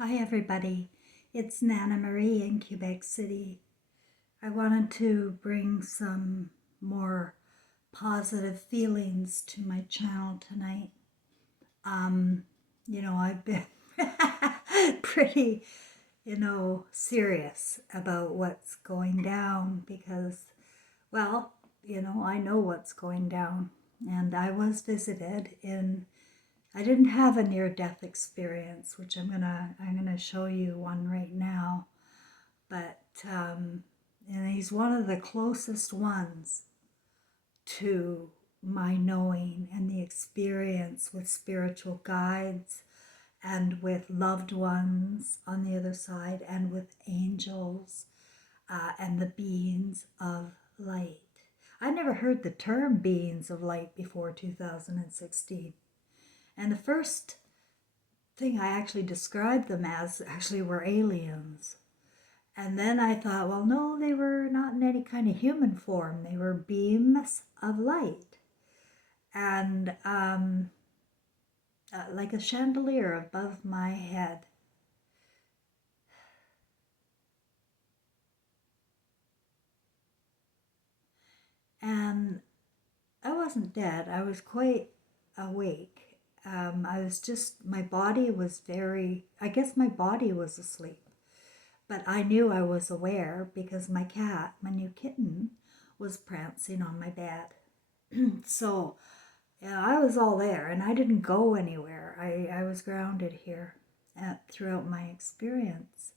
Hi everybody, it's Nana Marie in Quebec City. I wanted to bring some more positive feelings to my channel tonight. Um, I've been pretty, serious about what's going down because, I know what's going down. And I was visited in I didn't have a near-death experience, which I'm gonna show you one right now. But and he's one of the closest ones to my knowing and the experience with spiritual guides and with loved ones on the other side and with angels and the beings of light. I never heard the term beings of light before 2016. And the first thing I actually described them as actually were aliens. And then I thought, well, no, they were not in any kind of human form. They were beams of light. And like a chandelier above my head. And I wasn't dead. I was quite awake. I was just, my body was I guess my body was asleep. But I knew I was aware because my cat, my new kitten, was prancing on my bed. So yeah, I was all there and I didn't go anywhere. I was grounded here throughout my experience.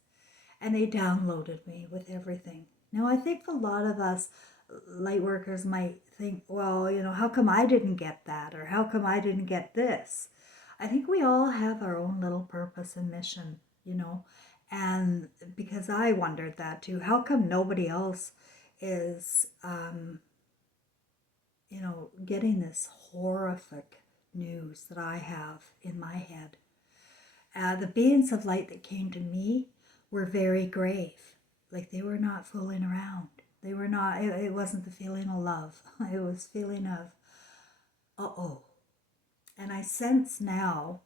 And they downloaded me with everything. Now, I think a lot of us light workers might think, well, how come I didn't get that? Or how come I didn't get this? I think we all have our own little purpose and mission, and because I wondered that too. How come nobody else is, getting this horrific news that I have in my head? The beings of light that came to me were very grave. Like they were not fooling around. They were not, it wasn't the feeling of love. It was feeling of, uh-oh. And I sense now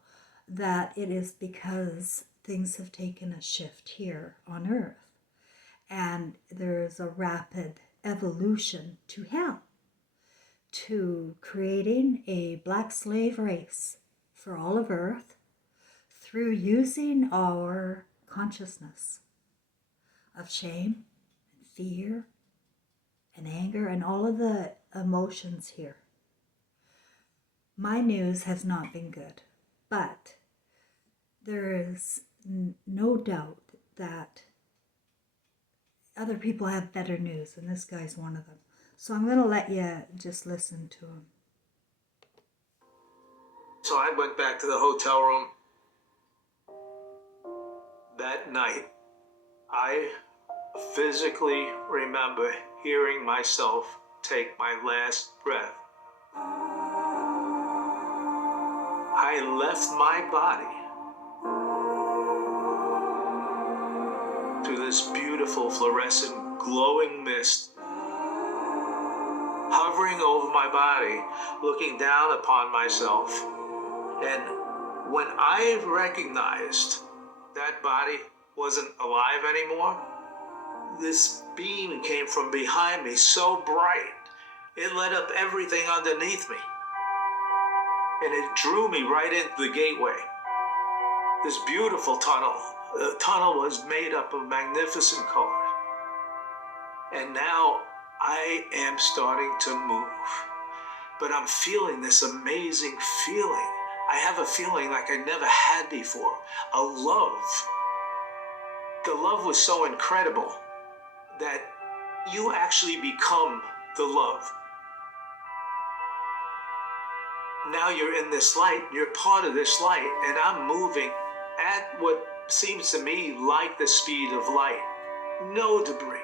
that it is because things have taken a shift here on Earth. And there's a rapid evolution to hell, to creating a black slave race for all of Earth through using our consciousness of shame and fear and anger and all of the emotions here. My news has not been good, but there is no doubt that other people have better news, and this guy's one of them. So I'm going to let you just listen to him. So I went back to the hotel room. That night, I physically remember hearing myself take my last breath. I left my body to this beautiful fluorescent glowing mist hovering over my body, looking down upon myself. And when I recognized that body wasn't alive anymore, this beam came from behind me so bright, it lit up everything underneath me. And it drew me right into the gateway. This beautiful tunnel. The tunnel was made up of magnificent color. And now I am starting to move. But I'm feeling this amazing feeling. I have a feeling like I never had before. A love. The love was so incredible that you actually become the love. Now you're in this light, you're part of this light, and I'm moving at what seems to me like the speed of light. No debris.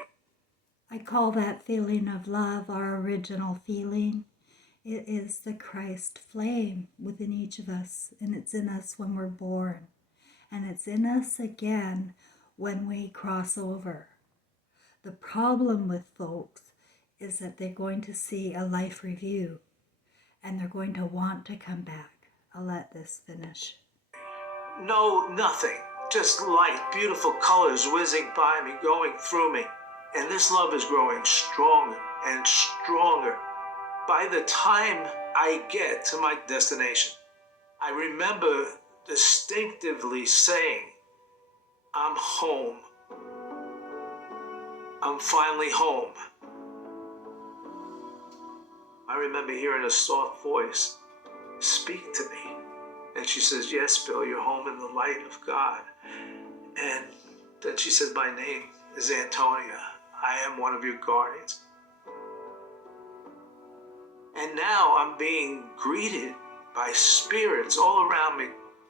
I call that feeling of love our original feeling. It is the Christ flame within each of us, and it's in us when we're born, and it's in us again when we cross over. The problem with folks is that they're going to see a life review and they're going to want to come back. I'll let this finish. No, nothing. just light, beautiful colors whizzing by me, going through me. And this love is growing stronger and stronger. By the time I get to my destination, I remember distinctively saying, I'm home. I'm finally home. I remember hearing a soft voice speak to me. And she says, yes, Bill, you're home in the light of God. And then she said, my name is Antonia. I am one of your guardians. And now I'm being greeted by spirits all around me,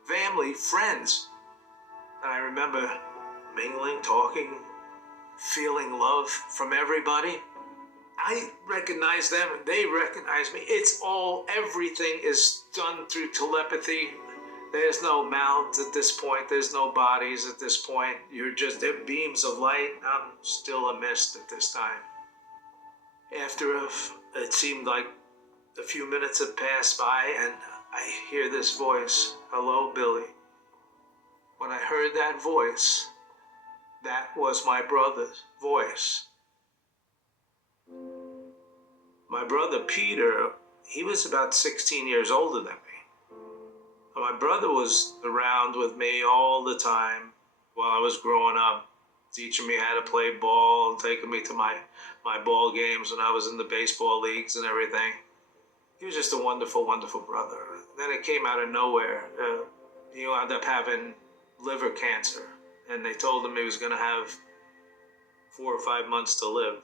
family, friends. And I remember mingling, talking, feeling love from everybody. I recognize them, they recognize me. It's all, everything is done through telepathy. There's no mouths at this point. There's no bodies at this point. They're beams of light. I'm still a mist at this time. After it seemed like a few minutes have passed by and I hear this voice, hello, Billy. When I heard that voice, that was my brother's voice. My brother Peter, he was about 16 years older than me. My brother was around with me all the time while I was growing up, teaching me how to play ball and taking me to my ball games when I was in the baseball leagues and everything. He was just a wonderful, wonderful brother. Then it came out of nowhere. He wound up having liver cancer, and they told him he was going to have 4 or 5 months to live.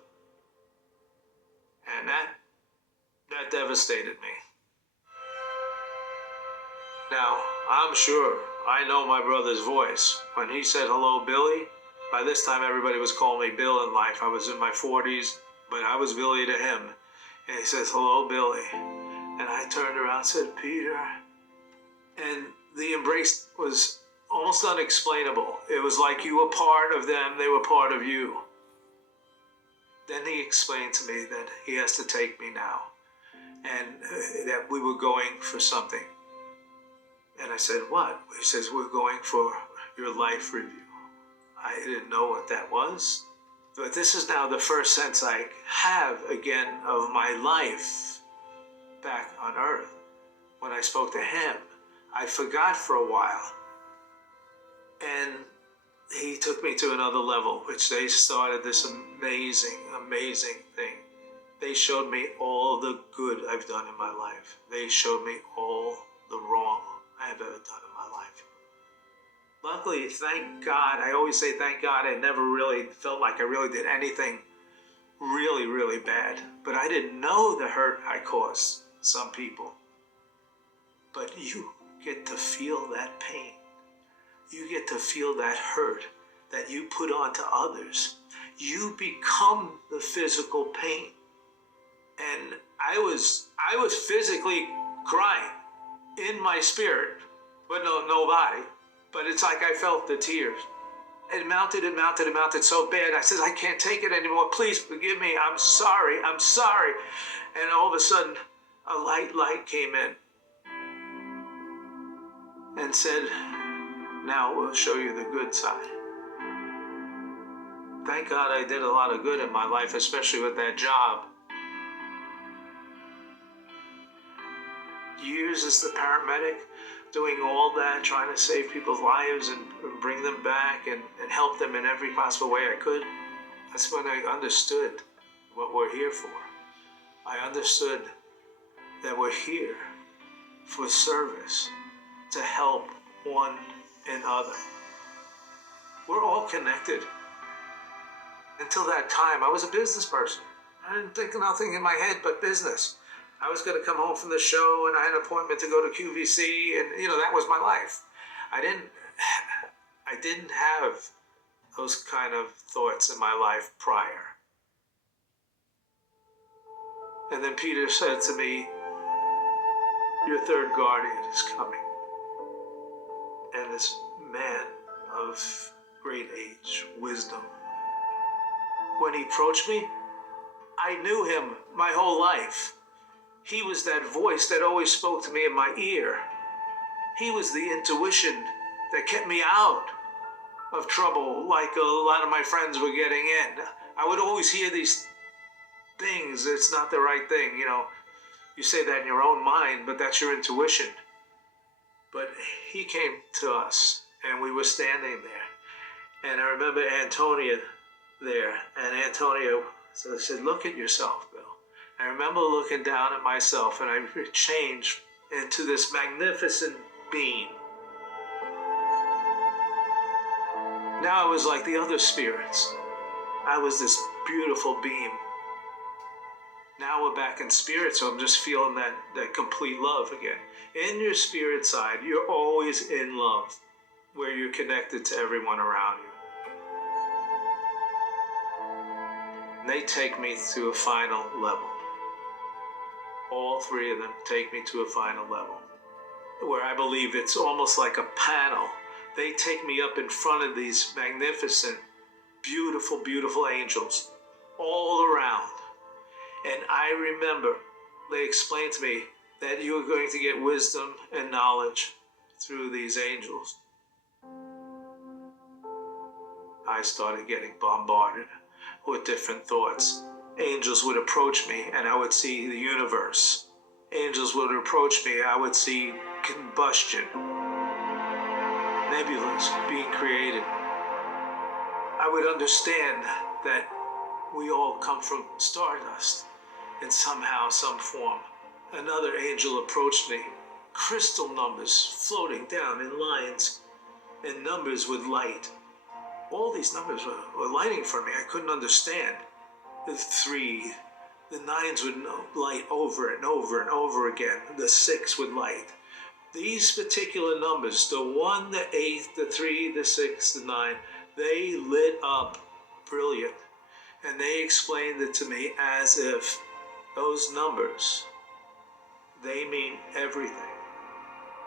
And that devastated me. Now, I'm sure I know my brother's voice. When he said, hello, Billy, by this time everybody was calling me Bill in life. I was in my 40s, but I was Billy to him. And he says, hello, Billy. And I turned around and said, Peter. And the embrace was almost unexplainable. It was like you were part of them, they were part of you. Then he explained to me that he has to take me now and that we were going for something. And I said, what? He says, we're going for your life review. I didn't know what that was, but this is now the first sense I have again of my life back on earth. When I spoke to him, I forgot for a while. And he took me to another level, which they started this amazing, amazing thing. They showed me all the good I've done in my life. They showed me all the wrong I have ever done in my life. Luckily, thank God, I always say thank God, I never really felt like I really did anything really, really bad. But I didn't know the hurt I caused some people. But you get to feel that pain. You get to feel that hurt that you put onto others. You become the physical pain. And I was physically crying in my spirit, but no body. But it's like I felt the tears. It mounted so bad. I said, I can't take it anymore. Please forgive me. I'm sorry. And all of a sudden, a light came in and said, now we'll show you the good side. Thank God I did a lot of good in my life, especially with that job. Years as the paramedic, doing all that, trying to save people's lives and bring them back and help them in every possible way I could. That's when I understood what we're here for. I understood that we're here for service, to help one another. We're all connected. Until that time, I was a business person. I didn't think of nothing in my head but business. I was going to come home from the show and I had an appointment to go to QVC and, that was my life. I didn't have those kind of thoughts in my life prior. And then Peter said to me, your third guardian is coming. And this man of great age, wisdom, when he approached me, I knew him my whole life. He was that voice that always spoke to me in my ear. He was the intuition that kept me out of trouble like a lot of my friends were getting in. I would always hear these things. It's not the right thing, You say that in your own mind, but that's your intuition. But he came to us, and we were standing there. And I remember Antonia there, and Antonia said, "Look at yourself, Bill." I remember looking down at myself, and I changed into this magnificent being. Now I was like the other spirits. I was this beautiful being. Now we're back in spirit, so I'm just feeling that complete love again. In your spirit side, you're always in love, where you're connected to everyone around you. And they take me to a final level. All three of them take me to a final level, where I believe it's almost like a panel. They take me up in front of these magnificent, beautiful, beautiful angels all around. And I remember they explained to me that you are going to get wisdom and knowledge through these angels. I started getting bombarded with different thoughts. Angels would approach me and I would see the universe. Angels would approach me, I would see combustion, nebulas being created. I would understand that we all come from stardust in somehow, some form. Another angel approached me, crystal numbers floating down in lines, and numbers with light. All these numbers were lighting for me. I couldn't understand. The 3, the 9s would light over and over and over again. The 6 would light. These particular numbers, the 1, the 8, the 3, the 6, the 9, they lit up brilliant. And they explained it to me as if those numbers, they mean everything.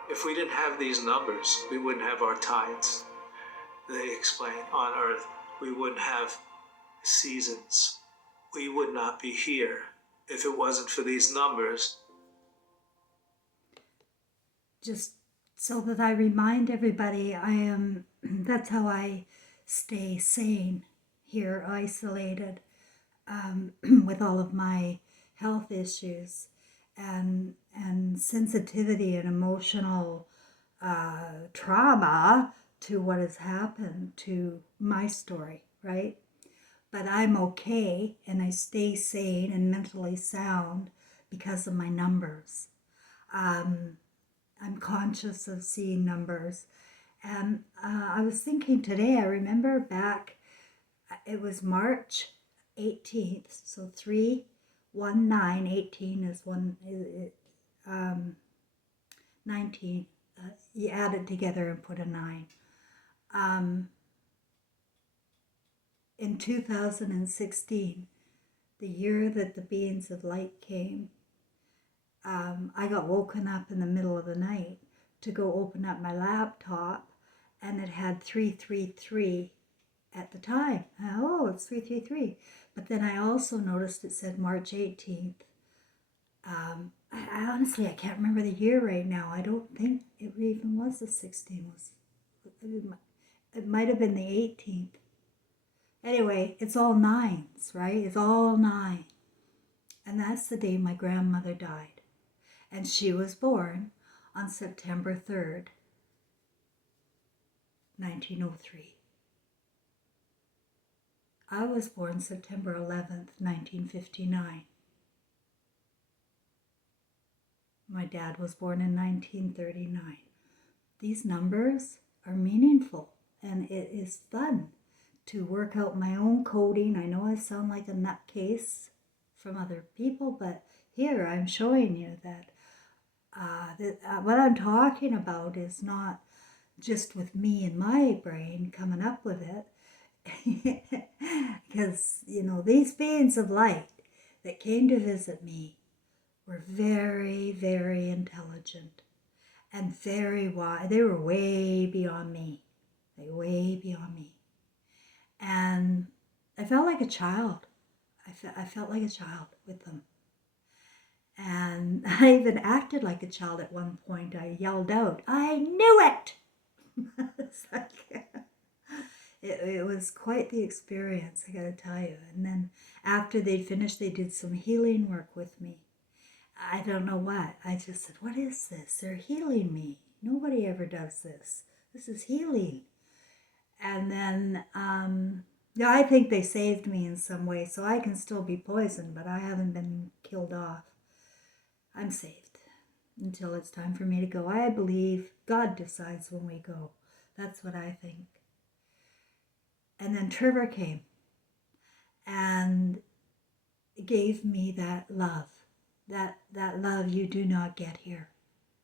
If we didn't have these numbers, we wouldn't have our tides. They explained on Earth, we wouldn't have seasons. We would not be here if it wasn't for these numbers. Just so that I remind everybody, that's how I stay sane here, isolated, with all of my health issues and sensitivity and emotional trauma to what has happened to my story, right? But I'm okay and I stay sane and mentally sound because of my numbers. I'm conscious of seeing numbers. And I was thinking today, I remember back, it was March 18th, so 3/1/9/18 is 19. You add it together and put a 9. In 2016, the year that the beings of light came, I got woken up in the middle of the night to go open up my laptop, and it had 333 at the time. Oh, it's 333. But then I also noticed it said March 18th. I honestly, I can't remember the year right now. I don't think it even was the 16th. It might have been the 18th. Anyway, it's all 9s, right? It's all 9. And that's the day my grandmother died. And she was born on September 3rd, 1903. I was born September 11th, 1959. My dad was born in 1939. These numbers are meaningful, and it is fun to work out my own coding. I know I sound like a nutcase from other people, but here I'm showing you that what I'm talking about is not just with me and my brain coming up with it, because, these beings of light that came to visit me were very, very intelligent and very wise. They were way beyond me. Way beyond me. And I felt like a child. I felt like a child with them. And I even acted like a child at one point. I yelled out, "I knew it!" It's like, it was quite the experience, I gotta tell you. And then after they'd finished, they did some healing work with me. I don't know what. I just said, what is this? They're healing me. Nobody ever does this. This is healing. And then, yeah, I think they saved me in some way, so I can still be poisoned, but I haven't been killed off. I'm saved until it's time for me to go. I believe God decides when we go. That's what I think. And then Trevor came and gave me that love, that love you do not get here,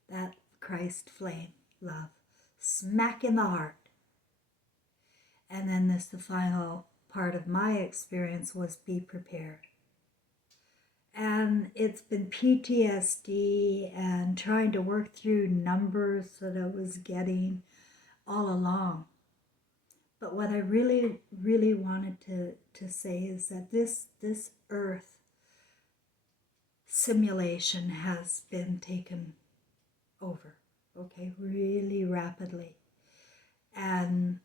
that Christ flame love, smack in the heart. And then the final part of my experience was be prepared. And it's been PTSD and trying to work through numbers that I was getting all along. But what I really, really wanted to say is that this earth simulation has been taken over, okay, really rapidly. And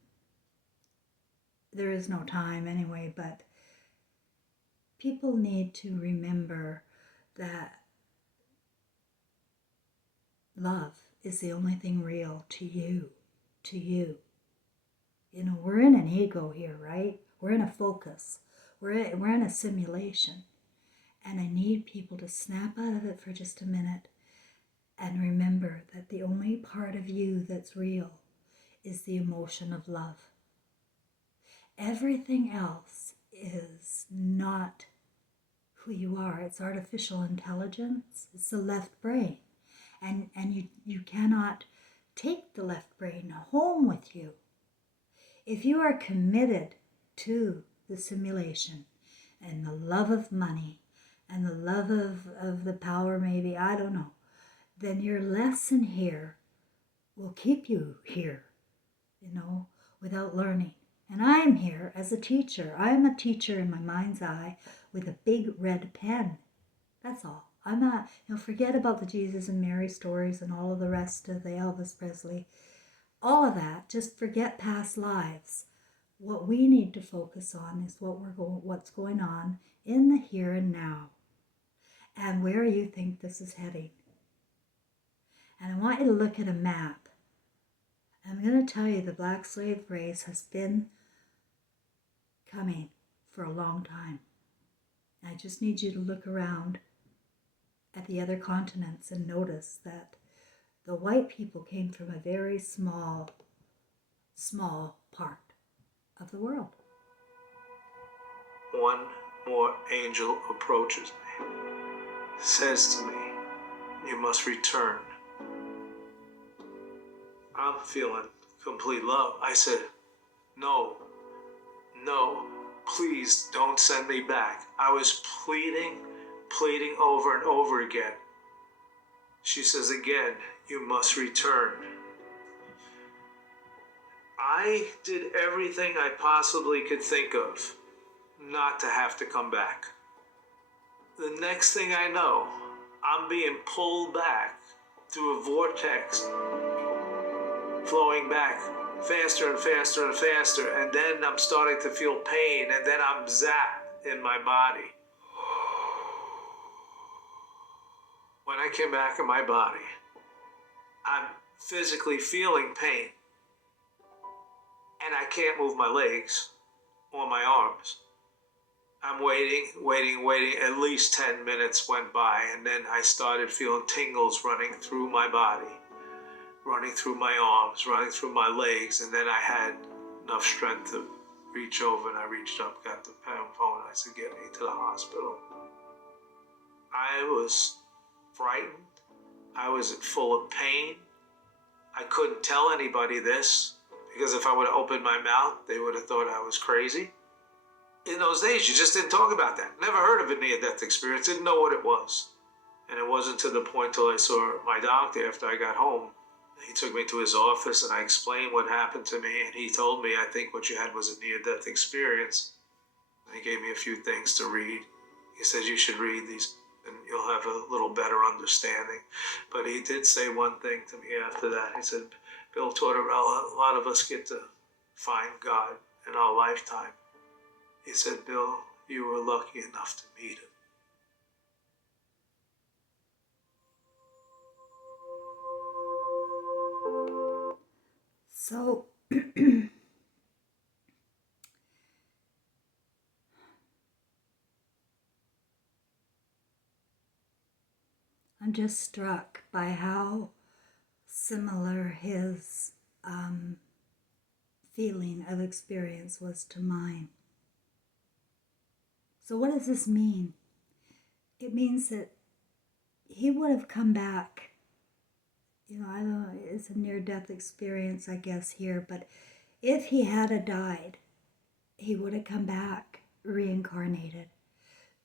there is no time anyway, but people need to remember that love is the only thing real to you, to you. You know, we're in an ego here, right? We're in a focus. We're in a simulation. And I need people to snap out of it for just a minute and remember that the only part of you that's real is the emotion of love. Everything else is not who you are. It's artificial intelligence. It's the left brain. And you cannot take the left brain home with you. If you are committed to the simulation and the love of money and the love of the power, maybe, I don't know, then your lesson here will keep you here, you know, without learning. And I'm here as a teacher. I'm a teacher in my mind's eye with a big red pen. That's all. I'm not, forget about the Jesus and Mary stories and all of the rest of the Elvis Presley. All of that, just forget past lives. What we need to focus on is what's going on in the here and now and where you think this is heading. And I want you to look at a map. I'm going to tell you the black slave race has been coming for a long time. I just need you to look around at the other continents and notice that the white people came from a very small part of the world. One more angel approaches me, says to me, "You must return." I'm feeling complete love. I said, no, please don't send me back. I was pleading over and over again. She says again, "You must return." I did everything I possibly could think of not to have to come back. The next thing I know, I'm being pulled back through a vortex, flowing back faster and faster and faster, and then I'm starting to feel pain, and then I'm zapped in my body. When I came back in my body, I'm physically feeling pain, and I can't move my legs or my arms. I'm waiting. At least 10 minutes went by, and then I started feeling tingles running through my body, running through my arms, running through my legs, and then I had enough strength to reach over, and I reached up, got the phone, and I said, "Get me to the hospital." I was frightened. I was full of pain. I couldn't tell anybody this, because if I would have opened my mouth, they would have thought I was crazy. In those days, you just didn't talk about that. Never heard of a near-death experience, didn't know what it was. And it wasn't to the point till I saw my doctor after I got home. He took me to his office, and I explained what happened to me, and he told me, "I think what you had was a near-death experience." And he gave me a few things to read. He said, "You should read these, and you'll have a little better understanding." But he did say one thing to me after that. He said, "Bill Tortorella, a lot of us get to find God in our lifetime. He said, Bill, you were lucky enough to meet him. So, I'm just struck by how similar his feeling of experience was to mine. So, what does this mean? It means that he would have come back. I don't know, it's a near-death experience, I guess, here, but if he had died, he would have come back reincarnated,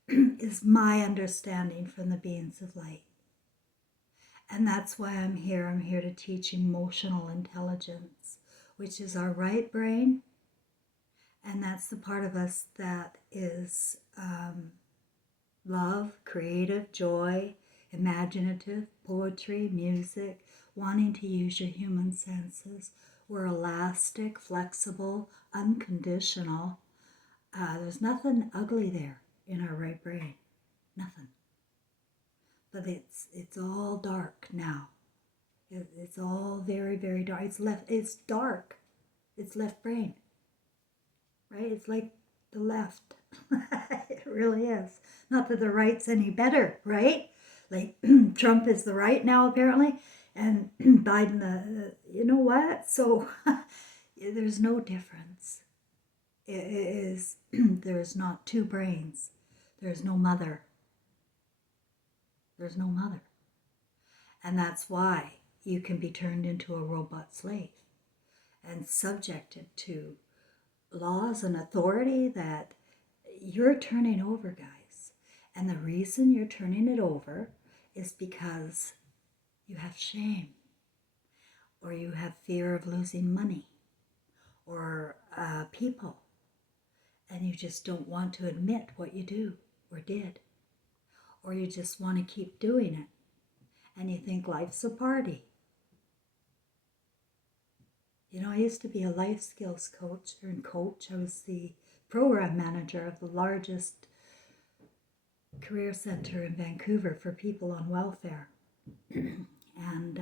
is my understanding from the beings of light. And that's why I'm here. I'm here to teach emotional intelligence, which is our right brain. And that's the part of us that is love, creative, joy, imaginative, poetry, music, wanting to use your human senses. We're elastic, flexible, unconditional. There's nothing ugly there in our right brain. Nothing. But it's all dark now. It's all very, very dark. It's dark. It's left brain. Right? It's like the left. It really is. Not that the right's any better, right? Like Trump is the right now apparently, and Biden the you know what? So there's no difference. It is there's not two brains. There's no mother. There's no mother. And that's why you can be turned into a robot slave and subjected to laws and authority that you're turning over, guys. And the reason you're turning it over is because you have shame, or you have fear of losing money, or people, and you just don't want to admit what you do or did, or you just want to keep doing it, and you think life's a party. I used to be a life skills coach. I was the program manager of the largest career center in Vancouver for people on welfare. And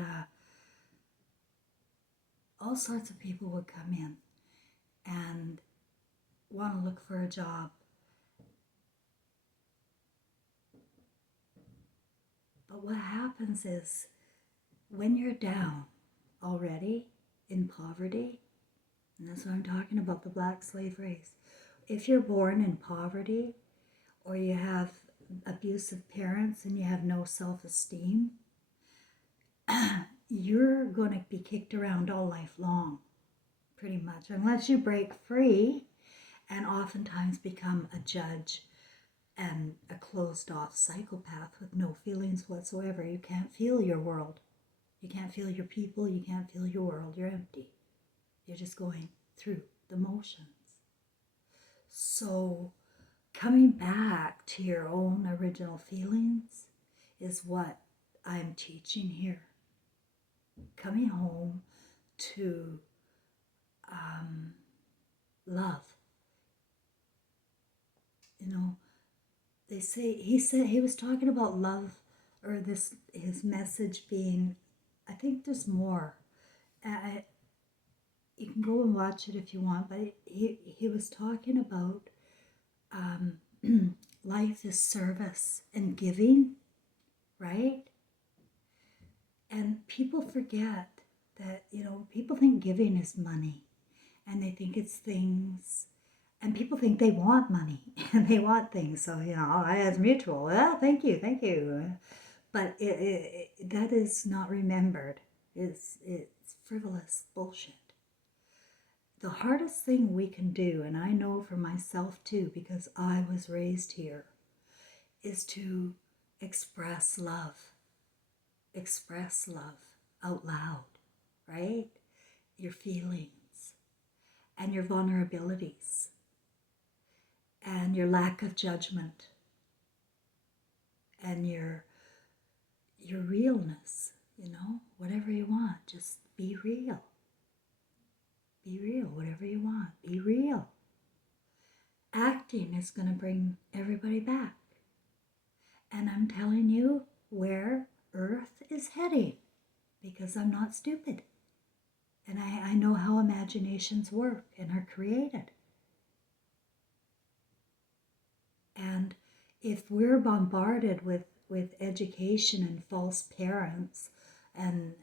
all sorts of people would come in and want to look for a job. But what happens is when you're down already in poverty, and that's what I'm talking about, the black slave race. If you're born in poverty, or you have abusive parents and you have no self-esteem, you're going to be kicked around all life long, pretty much, unless you break free and oftentimes become a judge and a closed-off psychopath with no feelings whatsoever. You can't feel your world. You can't feel your people. You can't feel your world. You're empty. You're just going through the motions. So coming back to your own original feelings is what I'm teaching here. Coming home to love. He was talking about love, or his message being, I think there's more. You can go and watch it if you want, but he was talking about life is service and giving, right? And people forget that, people think giving is money, and they think it's things, and people think they want money and they want things. So, it's mutual. Yeah, thank you. But that is not remembered. It's frivolous bullshit. The hardest thing we can do, and I know for myself too, because I was raised here, is to express love. Express love out loud, right? Your feelings and your vulnerabilities and your lack of judgment and your realness, whatever you want, just be real. Be real, whatever you want, be real. shifting is going to bring everybody back. And I'm telling you where Earth is heading because I'm not stupid. And I know how imaginations work and are created. And if we're bombarded with education and false parents and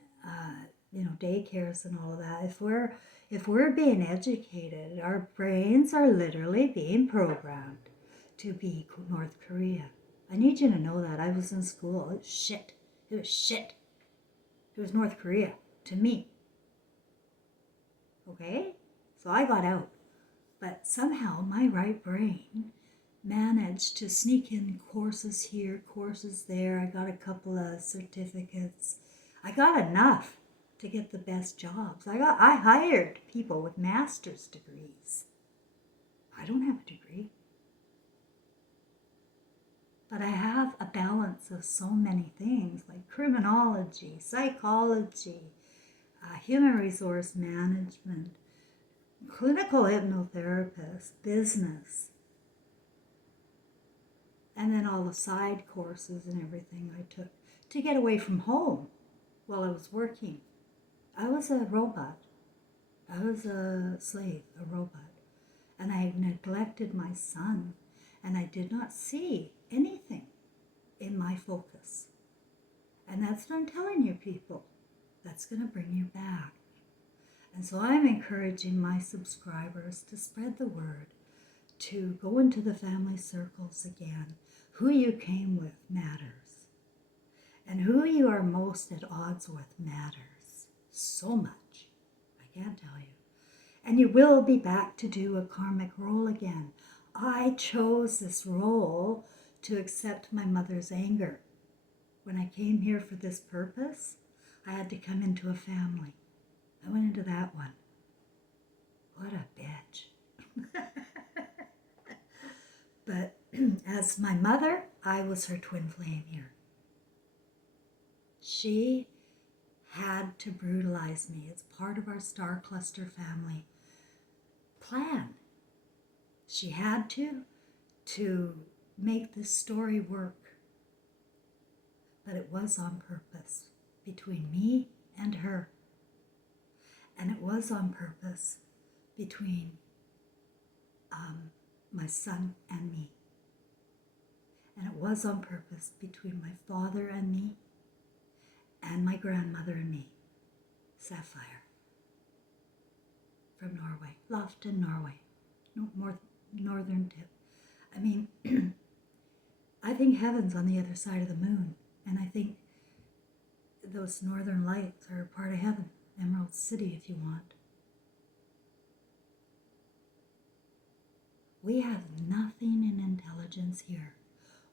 daycares and all of that, if we're being educated, our brains are literally being programmed to be North Korea. I need you to know that. I was in school. It was shit. It was shit. It was North Korea to me. Okay? So I got out. But somehow my right brain managed to sneak in courses here, courses there. I got a couple of certificates. I got enough to get the best jobs. I hired people with master's degrees. I don't have a degree. But I have a balance of so many things like criminology, psychology, human resource management, clinical hypnotherapist, business, and then all the side courses and everything I took to get away from home while I was working. I was a robot. I was a slave, a robot. And I neglected my son, and I did not see anything in my focus. And that's what I'm telling you, people. That's going to bring you back. And so I'm encouraging my subscribers to spread the word, to go into the family circles again. Who you came with matters. And who you are most at odds with matters so much. I can't tell you. And you will be back to do a karmic role again. I chose this role to accept my mother's anger. When I came here for this purpose, I had to come into a family. I went into that one. What a bitch. But as my mother, I was her twin flame here. She had to brutalize me. It's part of our star cluster family plan. She had to make this story work. But it was on purpose between me and her. And it was on purpose between my son and me. And it was on purpose between my father and me and my grandmother and me. Sapphire from Norway, Lofton, Norway, northern tip. I mean, I think heaven's on the other side of the moon, and I think those northern lights are part of heaven, Emerald City if you want. We have nothing in intelligence here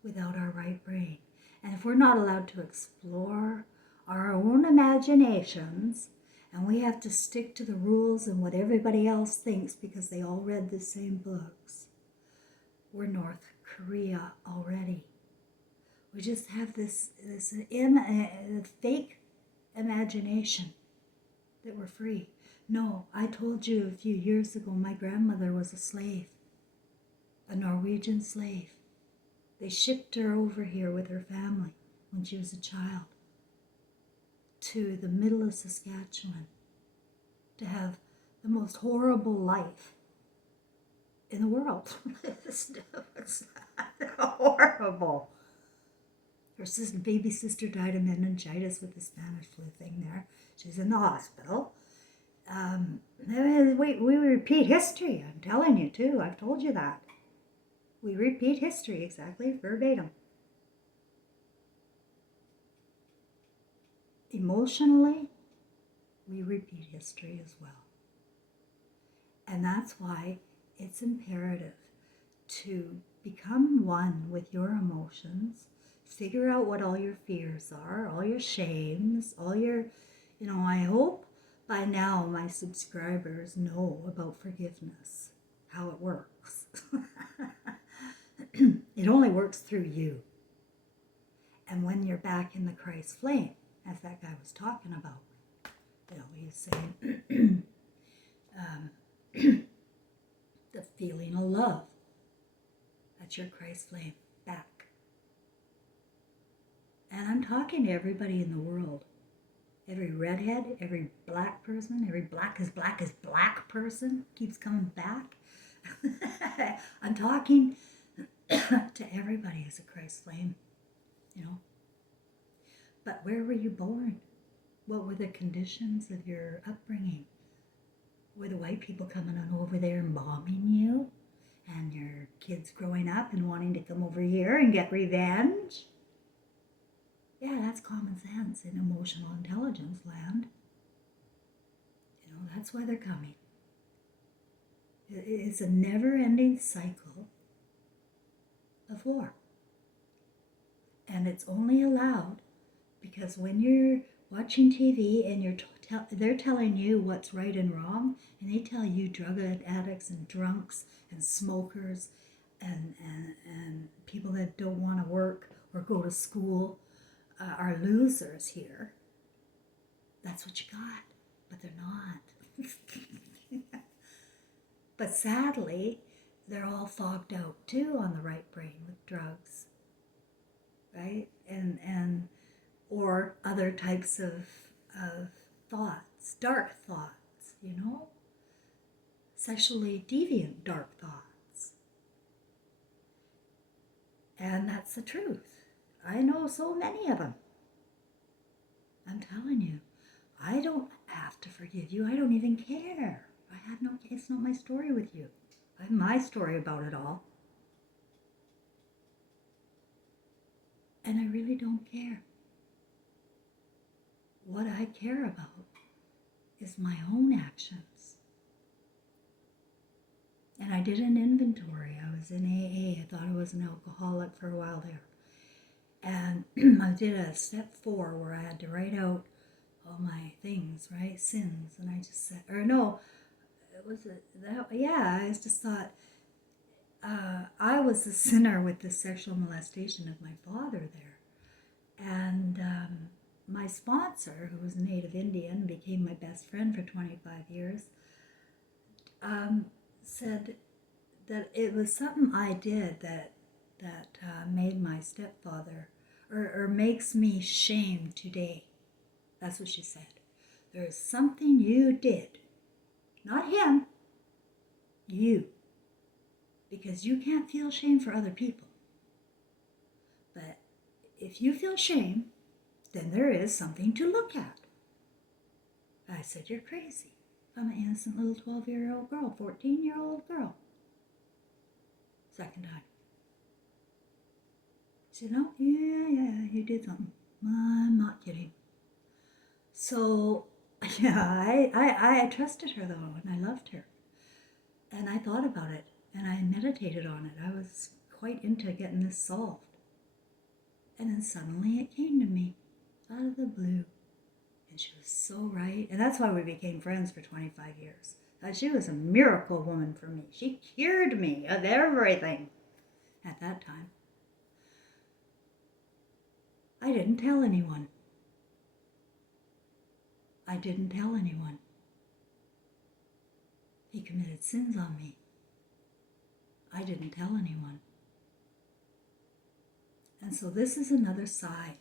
without our right brain. And if we're not allowed to explore our own imaginations, and we have to stick to the rules and what everybody else thinks because they all read the same books, we're North Korea already. We just have this fake imagination that we're free. No, I told you a few years ago my grandmother was a slave, a Norwegian slave. They shipped her over here with her family when she was a child to the middle of Saskatchewan to have the most horrible life in the world. It's horrible. Her baby sister died of meningitis with the Spanish flu thing there. She's in the hospital. We repeat history. I'm telling you, too. I've told you that. We repeat history exactly verbatim. Emotionally, we repeat history as well. And that's why it's imperative to become one with your emotions, figure out what all your fears are, all your shames, all your, I hope by now my subscribers know about forgiveness, how it works. It only works through you. And when you're back in the Christ flame, as that guy was talking about, he's saying the feeling of love. That's your Christ flame back. And I'm talking to everybody in the world. Every redhead, every black person, every black as black person keeps coming back. I'm talking to everybody as a Christ flame, you know. But where were you born? What were the conditions of your upbringing? Were the white people coming on over there and bombing you? And your kids growing up and wanting to come over here and get revenge? Yeah, that's common sense in emotional intelligence land. You know, that's why they're coming. It's a never-ending cycle of war. And it's only allowed because when you're watching TV and they're telling you what's right and wrong, and they tell you drug addicts and drunks and smokers and people that don't want to work or go to school are losers here. That's what you got, but they're not. But sadly, they're all fogged out too on the right brain with drugs, right? And or other types of thoughts, dark thoughts, you know? Sexually deviant dark thoughts. And that's the truth. I know so many of them. I'm telling you, I don't have to forgive you. I don't even care. It's not my story with you. I have my story about it all. And I really don't care. What I care about is my own actions. And I did an inventory. I was in AA. I thought I was an alcoholic for a while there. And I did a step 4 where I had to write out all my things, right? Sins. And I just said, or no, was it that? Yeah, I just thought I was the sinner with the sexual molestation of my father there. And my sponsor, who was a native Indian, became my best friend for 25 years, said that it was something I did that made my stepfather, or makes me shame today. That's what she said. There is something you did, not him, you, because you can't feel shame for other people. But if you feel shame, then there is something to look at. I said, you're crazy. I'm an innocent little 12-year-old girl, 14-year-old girl. Second time. She said, no, yeah, you did something. I'm not kidding. So, yeah, I trusted her though, and I loved her. And I thought about it, and I meditated on it. I was quite into getting this solved. And then suddenly it came to me, out of the blue. And she was so right. And that's why we became friends for 25 years. She was a miracle woman for me. She cured me of everything at that time. I didn't tell anyone. I didn't tell anyone. He committed sins on me. I didn't tell anyone. And so this is another side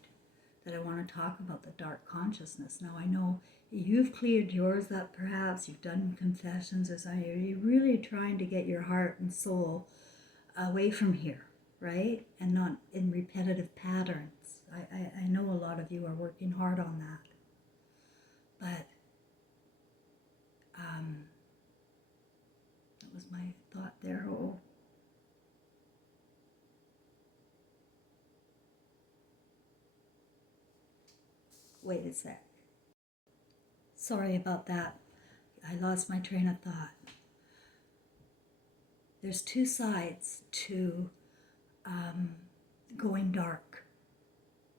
that I want to talk about, the dark consciousness. Now I know you've cleared yours up, perhaps you've done confessions or something. You're really trying to get your heart and soul away from here, right? And not in repetitive patterns. I know a lot of you are working hard on that. But that was my thought there. Oh. Wait a sec. Sorry about that. I lost my train of thought. There's two sides to going dark,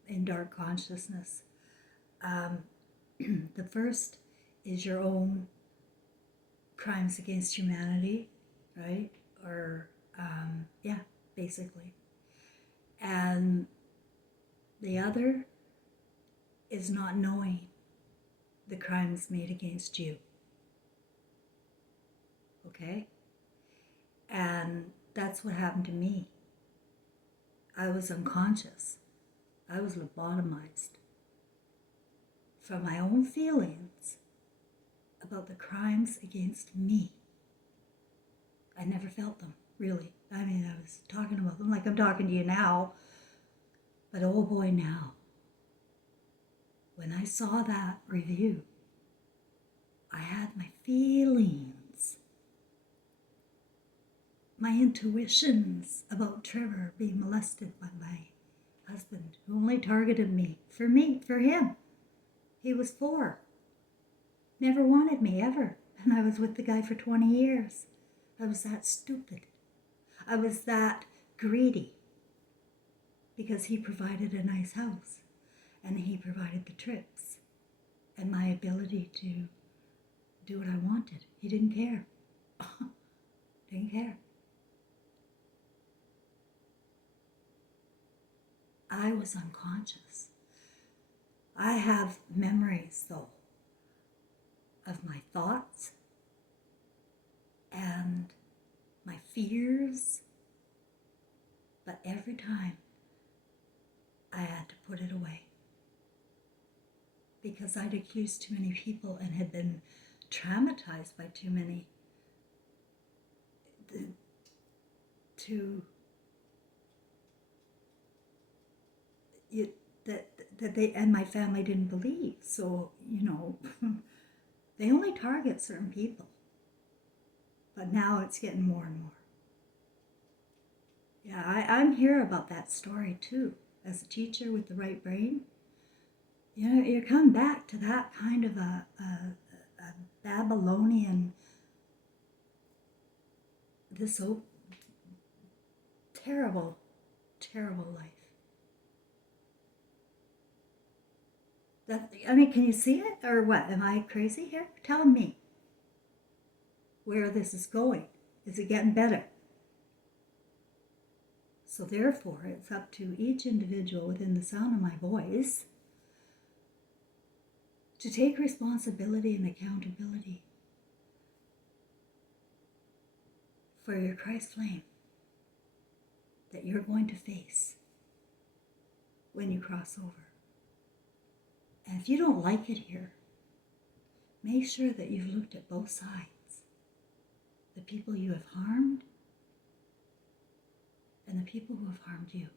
in dark consciousness. The first is your own crimes against humanity, right? Or, basically. And the other is not knowing the crimes made against you. Okay? And that's what happened to me. I was unconscious. I was lobotomized from my own feelings about the crimes against me. I never felt them, really. I mean, I was talking about them like I'm talking to you now, but oh boy, now. When I saw that review, I had my feelings, my intuitions about Trevor being molested by my husband, who only targeted me, for him. He was 4. Never wanted me, ever. And I was with the guy for 20 years. I was that stupid. I was that greedy. Because he provided a nice house. And he provided the trips. And my ability to do what I wanted. He didn't care. Didn't care. I was unconscious. I have memories, though, of my thoughts and my fears, but every time I had to put it away because I'd accused too many people and had been traumatized by too many that they and my family didn't believe. So, they only target certain people. But now it's getting more and more. Yeah, I'm here about that story too. As a teacher with the right brain, you come back to that kind of a Babylonian, this terrible, terrible life. Can you see it or what? Am I crazy here? Tell me where this is going. Is it getting better? So therefore, it's up to each individual within the sound of my voice to take responsibility and accountability for your Christ flame that you're going to face when you cross over. And if you don't like it here, make sure that you've looked at both sides. The people you have harmed and the people who have harmed you.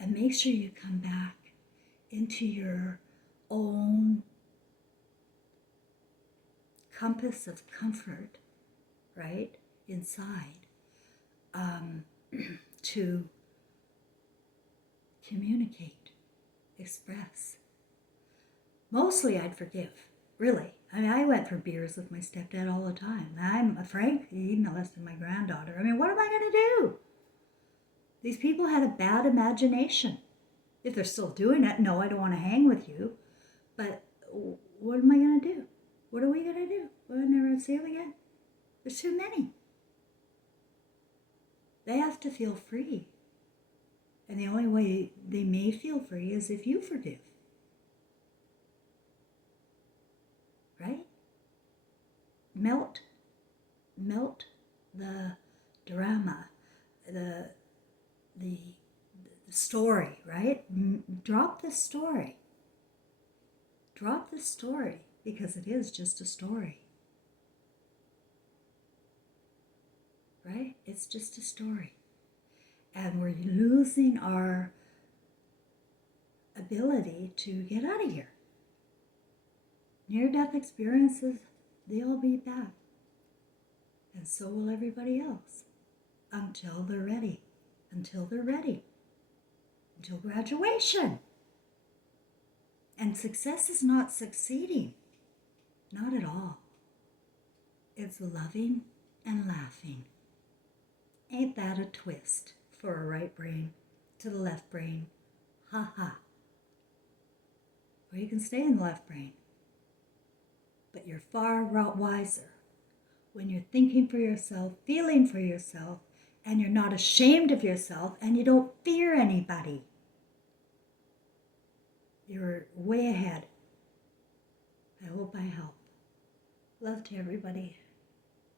And make sure you come back into your own compass of comfort, right, inside, to communicate, express. Mostly I'd forgive, really. I mean, I went for beers with my stepdad all the time. I'm Frank, he molested my granddaughter. I mean, what am I going to do? These people had a bad imagination. If they're still doing it, no, I don't want to hang with you. But what am I going to do? What are we going to do? We're never going to see them again. There's too many. They have to feel free. And the only way they may feel free is if you forgive. Right? Melt the drama, the story, right? Drop the story. Drop the story because it is just a story. Right? It's just a story. And we're losing our ability to get out of here. Near-death experiences, they'll be bad. And so will everybody else. Until they're ready. Until they're ready. Until graduation. And success is not succeeding. Not at all. It's loving and laughing. Ain't that a twist for a right brain to the left brain? Ha ha. Or you can stay in the left brain. But you're far wiser when you're thinking for yourself, feeling for yourself, and you're not ashamed of yourself, and you don't fear anybody. You're way ahead. I hope I help. Love to everybody.